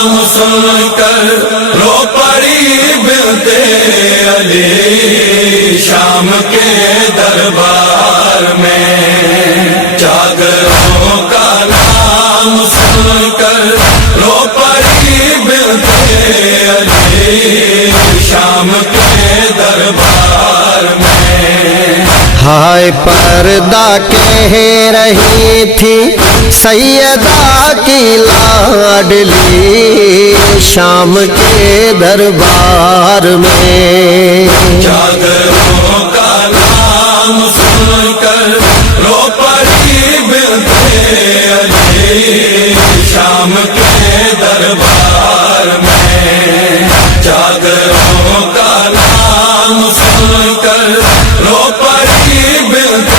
کلام سن کر رو پڑی بنت علی شام کے دربار میں، جاگروں کا نام سن کر رو پڑی بنت علی شام کے دربار میں۔ ہائے پردہ کہہ رہی تھی سیدہ کی لاڈلی شام کے دربار میں، جاگروں کا نام سن کر رو پڑی بنت علی شام کے دربار میں، جاگروں کا نام سن کر رو پڑی بنت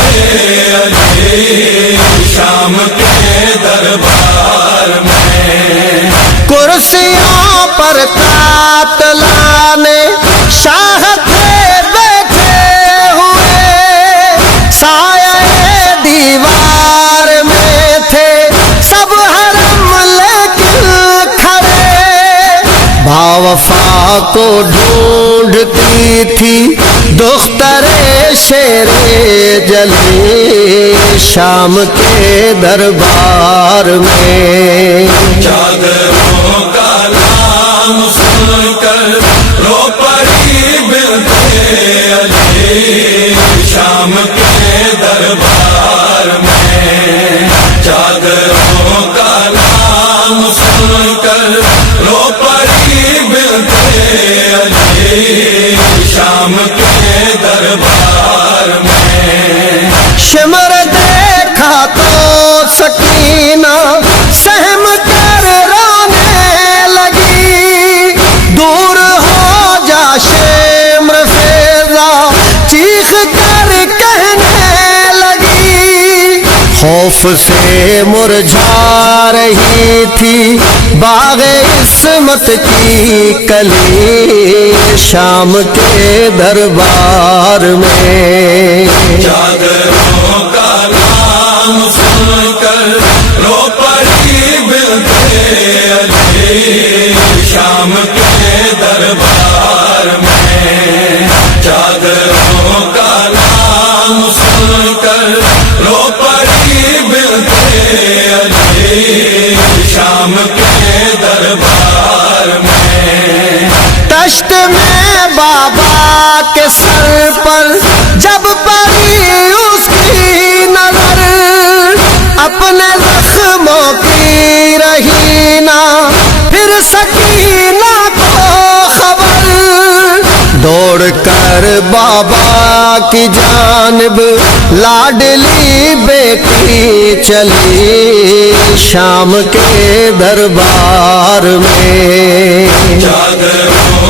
علی شام کے دربار میں۔ کرسیوں پر قاتلان شاہ تھے بیٹھے ہوئے، سایہ دیوار میں تھے سب حرم لیکن کھڑے، باوفا کو ڈھونڈتی تھی دختر شیر جلی شام کے دربار میں، جاگروں کا نام سن کر رو پڑی بنت علی شام کے دربار میں، جاگروں کا نام سن کر رو پڑی بنت علی شام کے دربار میں۔ شمر دیکھا تو سکینہ سہم کر رونے لگی، دور ہو جا شمر فیضا چیخ کر کہنے لگی، خوف سے مرجھا رہی تھی باغ عصمت کی کلی شام کے دربار میں، جاگروں کا نام سن کر رو پڑی بنت علی شام کے دربار میں، جاگروں کا نام سن کر رو پڑی بنت علی شام کے دربار میں۔ دشت میں بابا کے سر پر جب پڑی اس کی نظر، اپنے زخموں کی رہی نہ پھر سکینہ کو خبر، دوڑ کر بابا کی جانب لاڈلی بیٹی چلی شام کے دربار میں، جاگروں